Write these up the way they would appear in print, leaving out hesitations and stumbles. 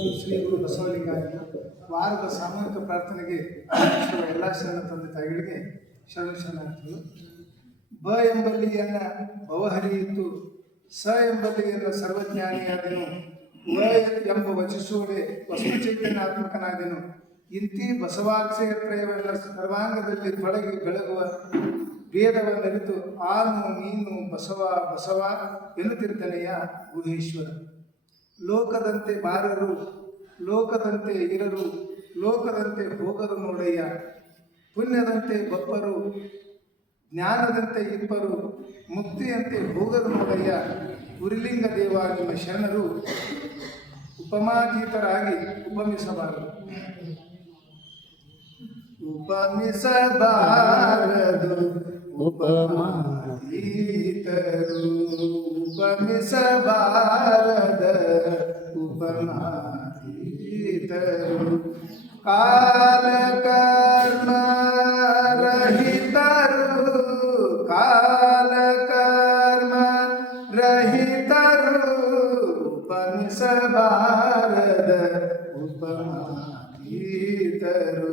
ಶ್ರೀ ಗುರು ಬಸವಲಿಂಗಾಯ ವಾರದ ಸಾಮೂಹಿಕ ಪ್ರಾರ್ಥನೆಗೆ ಎಲ್ಲ ಶರಣ ತಂದೆ ತಾಯಿಗಳಿಗೆ ಶರಣಾರ್ಥಿಗಳು. ಬ ಎಂಬಲ್ಲಿಯನ್ನ ಭವಹರಿಯಿತು, ಸ ಎಂಬಲ್ಲಿಯನ್ನ ಸರ್ವಜ್ಞಾನಿಯಾದೆನು, ವ ಎಂಬ ವಚಿಸೋಡೆ ವಸ್ತುಚೈತನ್ಯಾತ್ಮಕನಾದೆನು. ಇಂತಿ ಬಸವಾಕ್ಷಯತ್ರಯವೆಲ್ಲ ಸರ್ವಾಂಗದಲ್ಲಿ ತೊಡಗಿ ಬೆಳಗುವ ಭೇದವನ್ನರಿತು ಆನು ನೀನು ಬಸವ ಬಸವ ಎನ್ನುತ್ತಿರ್ತಾನೆಯ ಗುಹೇಶ್ವರ. ಲೋಕದಂತೆ ಬಾರರು, ಲೋಕದಂತೆ ಇರರು, ಲೋಕದಂತೆ ಹೋಗರು ನೋಡಯ್ಯ. ಪುಣ್ಯದಂತೆ ಬಪ್ಪರು, ಜ್ಞಾನದಂತೆ ಇಬ್ಬರು, ಮುಕ್ತಿಯಂತೆ ಹೋಗರು ನೋಡಯ್ಯ. ಗುರುಲಿಂಗ ದೇವ ನಿಮ್ಮ ಶರಣರು ಉಪಮಾತೀತರಾಗಿ ಉಪಮಿಸಬಾರದು. ಉಪಮಿಸಬಾರದು ಉಪಮಾತೀತರು, ಉಪಮಿಸಬಾರದ ಉಪಮಾತೀತರು. ಕಾಲ ಕರ್ಮ ರಹಿತರು, ಕಾಲ ಕರ್ಮ ರಹಿತರು, ಉಪಮಿಸಬಾರದ ಉಪಮಾತೀತರು,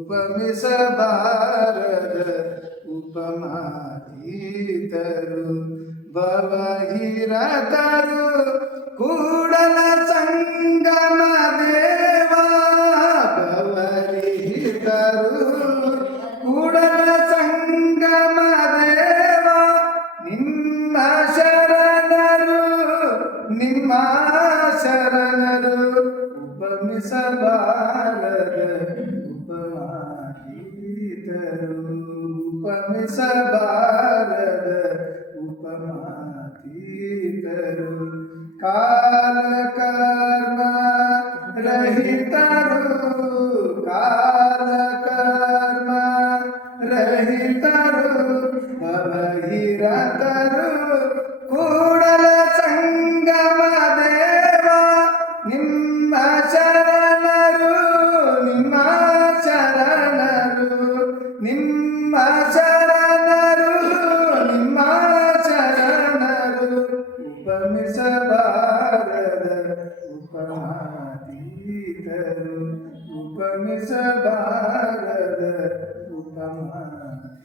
ಉಪಮಿಸಬಾರದ ಉಪಮಾತೀತರು. ಭವಹಿರತರು ಕೂಡಲ ಸಂಗಮ ದೇವ, ಭವಹಿರತರು ಕೂಡಲ ಸಂಗಮ ದೇವ. ನಿಮ್ಮ ಶರಣರು, ನಿಮ್ಮ ಶರಣರು ಉಪಮಿಸಬಾರದ ಉಪಮಾತೀತರು, ಉಪಮಿಸಬಾರದ ಉಪಮಾತೀತರು. ಕಾಲ ಕರ್ಮ ರಹಿತರು, ಕಾಲ ಕರ್ಮ ರಹಿತರು, ಭವಹಿರತರು ಕೂಡಲ ಸಂಗಮ ದೇವ. ನಿಮ್ಮ ಶರಣರು, ನಿಮ್ಮ ಶರಣರು, ನಿಮ್ಮ ಶರಣರು, ನಿಮ್ಮ ಶರಣರು ಉಪಮಿಸಬಾರದ ಉಪಮಾತೀತರು, ಉಪಮಿಸಬಾರದ ಉಪಮಾತೀತರು.